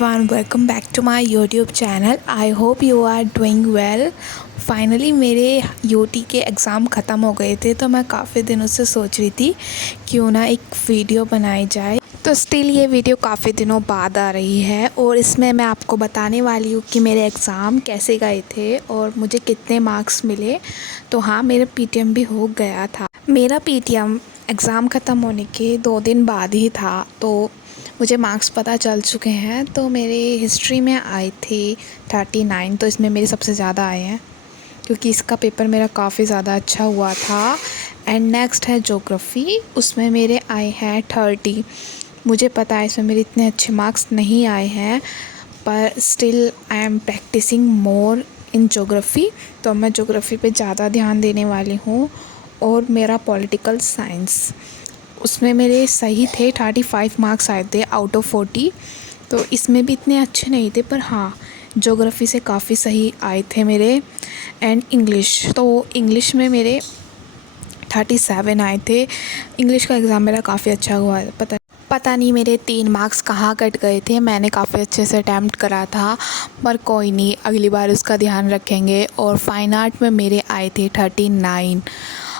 everyone, welcome back to my YouTube channel. I hope you are doing well. Finally मेरे UT के exam ख़त्म हो गए थे, तो मैं काफ़ी दिनों से सोच रही थी क्यों ना एक वीडियो बनाई जाए। तो स्टिल ये वीडियो काफ़ी दिनों बाद आ रही है और इसमें मैं आपको बताने वाली हूँ कि मेरे एग्ज़ाम कैसे गए थे और मुझे कितने मार्क्स मिले। तो हाँ, मेरा पीटीएम भी हो गया था। मेरा पीटीएम एग्ज़ाम ख़त्म होने के 2 दिन बाद ही था, तो मुझे मार्क्स पता चल चुके हैं। तो मेरे हिस्ट्री में आए थे 39, तो इसमें मेरे सबसे ज़्यादा आए हैं क्योंकि इसका पेपर मेरा काफ़ी ज़्यादा अच्छा हुआ था। एंड नेक्स्ट है ज्योग्राफ़ी, उसमें मेरे आए हैं 30। मुझे पता है इसमें मेरे इतने अच्छे मार्क्स नहीं आए हैं, पर still I am practising more in geography, तो मैं ज्योग्राफ़ी पे ज़्यादा ध्यान देने वाली हूँ। और मेरा पॉलिटिकल साइंस, उसमें मेरे सही थे 35 मार्क्स आए थे आउट ऑफ 40। तो इसमें भी इतने अच्छे नहीं थे, पर हाँ, ज्योग्राफ़ी से काफ़ी सही आए थे मेरे। एंड इंग्लिश, तो इंग्लिश में मेरे 37 आए थे। इंग्लिश का एग्ज़ाम मेरा काफ़ी अच्छा हुआ है। पता नहीं मेरे 3 मार्क्स कहाँ कट गए थे। मैंने काफ़ी अच्छे से अटैम्प्ट करा था, पर कोई नहीं, अगली बार उसका ध्यान रखेंगे। और फ़ाइन आर्ट में मेरे आए थे 39।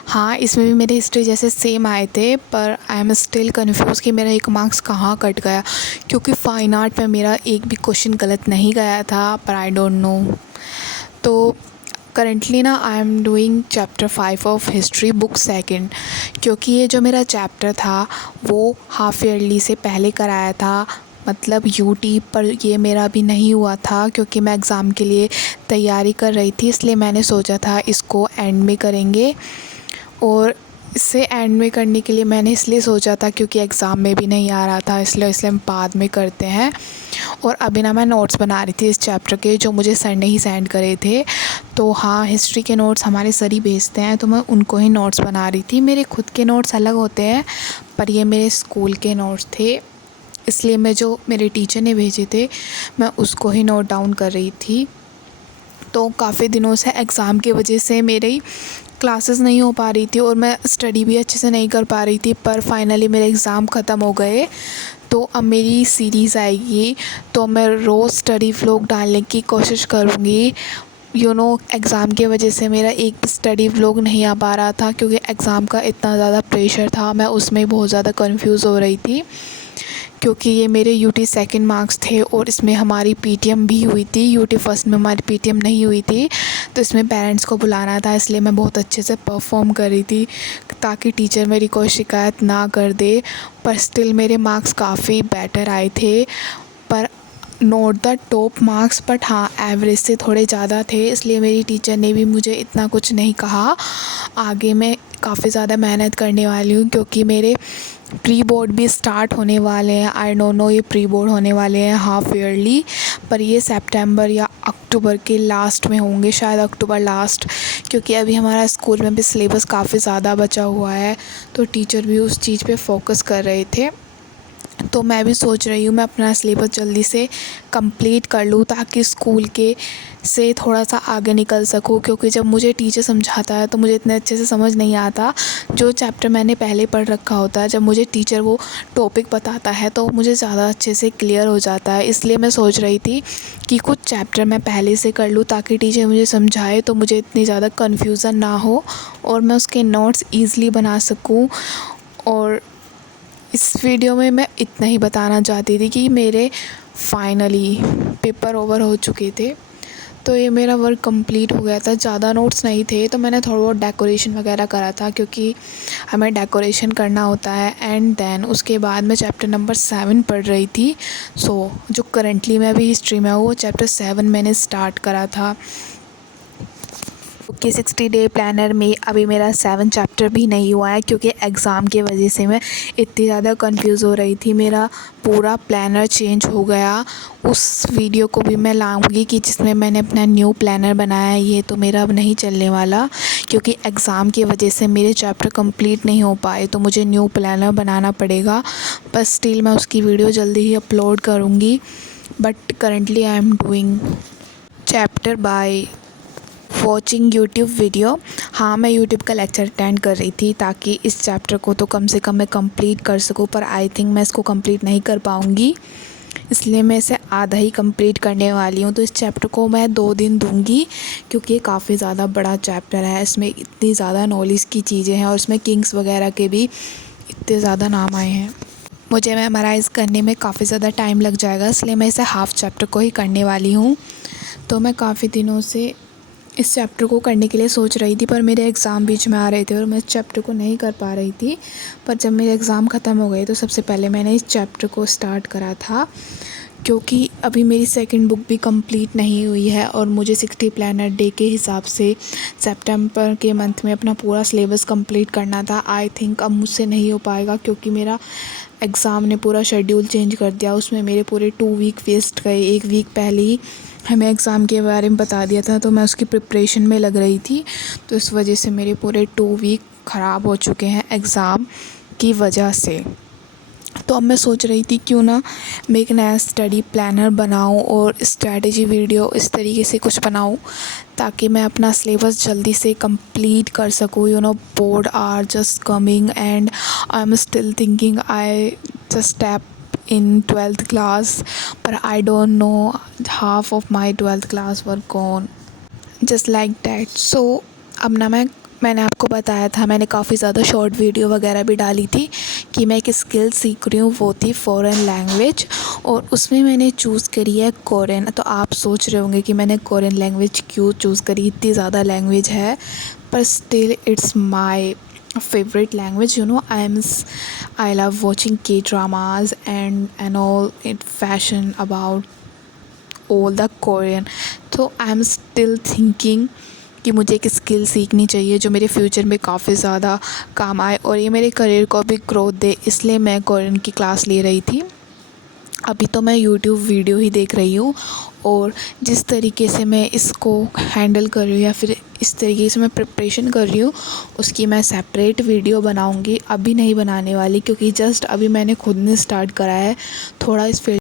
हाँ, इसमें भी मेरे हिस्ट्री जैसे सेम आए थे, पर आई एम स्टिल कन्फ्यूज़ कि मेरा 1 मार्क्स कहाँ कट गया, क्योंकि फ़ाइन आर्ट में मेरा एक भी क्वेश्चन गलत नहीं गया था, पर आई डोंट नो। तो करंटली ना I am doing chapter 5 of history book second, क्योंकि ये जो मेरा चैप्टर था वो हाफ ईयरली से पहले कराया था, मतलब यूटी, पर ये मेरा अभी नहीं हुआ था क्योंकि मैं एग्ज़ाम के लिए तैयारी कर रही थी। इसलिए मैंने सोचा था इसको एंड में करेंगे। और इससे एंड में करने के लिए मैंने इसलिए सोचा था क्योंकि एग्ज़ाम में भी नहीं आ रहा था, इसलिए हम बाद में करते हैं। और अभी ना मैं नोट्स बना रही थी इस चैप्टर के, जो मुझे सर ने ही सेंड करे थे। तो हाँ, हिस्ट्री के नोट्स हमारे सर ही भेजते हैं, तो मैं उनको ही नोट्स बना रही थी। मेरे खुद के नोट्स अलग होते हैं, पर ये मेरे स्कूल के नोट्स थे, इसलिए मैं जो मेरे टीचर ने भेजे थे मैं उसको ही नोट डाउन कर रही थी। तो काफ़ी दिनों से एग्ज़ाम की वजह से मेरी क्लासेस नहीं हो पा रही थी और मैं स्टडी भी अच्छे से नहीं कर पा रही थी, पर फाइनली मेरे एग्ज़ाम ख़त्म हो गए। तो अब मेरी सीरीज़ आएगी, तो मैं रोज़ स्टडी व्लॉग डालने की कोशिश करूँगी। एग्ज़ाम की वजह से मेरा एक स्टडी व्लॉग नहीं आ पा रहा था, क्योंकि एग्ज़ाम का इतना ज़्यादा प्रेशर था, मैं उसमें बहुत ज़्यादा कंफ्यूज हो रही थी, क्योंकि ये मेरे यूटी सेकंड मार्क्स थे और इसमें हमारी पीटीएम भी हुई थी। यूटी फर्स्ट में हमारी पीटीएम नहीं हुई थी, तो इसमें पेरेंट्स को बुलाना था, इसलिए मैं बहुत अच्छे से परफॉर्म कर रही थी ताकि टीचर मेरी कोई शिकायत ना कर दे। पर स्टिल मेरे मार्क्स काफ़ी बेटर आए थे, पर not the top marks, but हाँ, एवरेज से थोड़े ज़्यादा थे, इसलिए मेरी टीचर ने भी मुझे इतना कुछ नहीं कहा। आगे मैं काफ़ी ज़्यादा मेहनत करने वाली हूँ, क्योंकि मेरे प्री बोर्ड भी स्टार्ट होने वाले हैं। आई डोंट नो ये प्री बोर्ड होने वाले हैं हाफ ईयरली, पर ये सितंबर या अक्टूबर के लास्ट में होंगे, शायद अक्टूबर लास्ट, क्योंकि अभी हमारा स्कूल में भी सिलेबस काफ़ी ज़्यादा बचा हुआ है, तो टीचर भी उस चीज़ पे फोकस कर रहे थे। तो मैं भी सोच रही हूँ मैं अपना सिलेबस जल्दी से कंप्लीट कर लूँ, ताकि स्कूल के से थोड़ा सा आगे निकल सकूँ, क्योंकि जब मुझे टीचर समझाता है तो मुझे इतने अच्छे से समझ नहीं आता। जो चैप्टर मैंने पहले पढ़ रखा होता है, जब मुझे टीचर वो टॉपिक बताता है तो मुझे ज़्यादा अच्छे से क्लियर हो जाता है। इसलिए मैं सोच रही थी कि कुछ चैप्टर मैं पहले से कर लूँ, ताकि टीचर मुझे समझाए तो मुझे इतनी ज़्यादा कन्फ्यूज़न ना हो और मैं उसके नोट्स ईज़िली बना सकूँ। और इस वीडियो में मैं इतना ही बताना चाहती थी कि मेरे फाइनली पेपर ओवर हो चुके थे, तो ये मेरा वर्क कंप्लीट हो गया था। ज़्यादा नोट्स नहीं थे, तो मैंने थोड़ा बहुत डेकोरेशन वगैरह करा था, क्योंकि हमें डेकोरेशन करना होता है। एंड देन उसके बाद मैं चैप्टर नंबर 7 पढ़ रही थी। जो करंटली मैं अभी हिस्ट्री में हूँ, वो चैप्टर 7 मैंने स्टार्ट करा था कि 60 डे प्लानर में। अभी मेरा 7 चैप्टर भी नहीं हुआ है, क्योंकि एग्ज़ाम की वजह से मैं इतनी ज़्यादा कंफ्यूज हो रही थी। मेरा पूरा प्लानर चेंज हो गया। उस वीडियो को भी मैं लाऊंगी कि जिसमें मैंने अपना न्यू प्लानर बनाया है। ये तो मेरा अब नहीं चलने वाला, क्योंकि एग्ज़ाम की वजह से मेरे चैप्टर कंप्लीट नहीं हो पाए, तो मुझे न्यू प्लानर बनाना पड़ेगा। पर स्टिल मैं उसकी वीडियो जल्दी ही अपलोड करूँगी। But currently I am doing chapter by watching YouTube video. हाँ, मैं यूट्यूब का लेक्चर अटेंड कर रही थी, ताकि इस चैप्टर को तो कम से कम मैं कंप्लीट कर सकूँ, पर आई थिंक मैं इसको कंप्लीट नहीं कर पाऊँगी, इसलिए मैं इसे आधा ही कंप्लीट करने वाली हूँ। तो इस चैप्टर को मैं 2 दिन दूँगी क्योंकि ये काफ़ी ज़्यादा बड़ा चैप्टर है। इसमें इतनी ज़्यादा नॉलेज की चीज़ें हैं और इसमें किंग्स वगैरह के भी इतने ज़्यादा नाम आए हैं। मुझे मेमोराइज़ करने में काफ़ी ज़्यादा टाइम लग जाएगा, इसलिए मैं इसे हाफ़ चैप्टर को ही करने वाली हूँ। तो मैं काफ़ी दिनों से इस चैप्टर को करने के लिए सोच रही थी, पर मेरे एग्ज़ाम बीच में आ रहे थे और मैं इस चैप्टर को नहीं कर पा रही थी। पर जब मेरे एग्ज़ाम ख़त्म हो गए तो सबसे पहले मैंने इस चैप्टर को स्टार्ट करा था, क्योंकि अभी मेरी सेकंड बुक भी कंप्लीट नहीं हुई है और मुझे 60 प्लानर डे के हिसाब से सितंबर के मंथ में अपना पूरा सिलेबस कंप्लीट करना था। आई थिंक अब मुझसे नहीं हो पाएगा क्योंकि मेरा एग्ज़ाम ने पूरा शेड्यूल चेंज कर दिया। उसमें मेरे पूरे 2 वीक वेस्ट गए। 1 वीक पहले ही हमें एग्ज़ाम के बारे में बता दिया था, तो मैं उसकी प्रिपरेशन में लग रही थी। तो इस वजह से मेरे पूरे 2 वीक ख़राब हो चुके हैं एग्ज़ाम की वजह से। तो अब मैं सोच रही थी क्यों ना मैं एक नया स्टडी प्लानर बनाऊं और स्ट्रैटेजी वीडियो इस तरीके से कुछ बनाऊं ताकि मैं अपना सिलेबस जल्दी से कंप्लीट कर सकूं। Board are just coming and I am still thinking I just step in 12th class, but I don't know, half of my 12th class were gone just like that. So अब ना मैंने आपको बताया था, मैंने काफ़ी ज़्यादा शॉर्ट वीडियो वगैरह भी डाली थी कि मैं एक स्किल सीख रही हूँ, वो थी फ़ॉरेन लैंग्वेज, और उसमें मैंने चूज़ करी है कोरियन। तो आप सोच रहे होंगे कि मैंने कोरियन लैंग्वेज क्यों चूज़ करी, इतनी ज़्यादा लैंग्वेज है, पर still it's my favorite language. I love watching K-dramas and all it fashion about all the Korean. So I am still thinking कि मुझे एक स्किल सीखनी चाहिए जो मेरे फ्यूचर में काफ़ी ज़्यादा काम आए और ये मेरे करियर को भी ग्रोथ दे, इसलिए मैं कोरियन की क्लास ले रही थी। अभी तो मैं यूट्यूब वीडियो ही देख रही हूँ और जिस तरीके से मैं इसको हैंडल कर रही हूँ या फिर इस तरीके से मैं प्रिपरेशन कर रही हूँ उसकी मैं सेपरेट वीडियो बनाऊँगी। अभी नहीं बनाने वाली क्योंकि जस्ट अभी मैंने खुद ने स्टार्ट करा है, थोड़ा इस फील्ड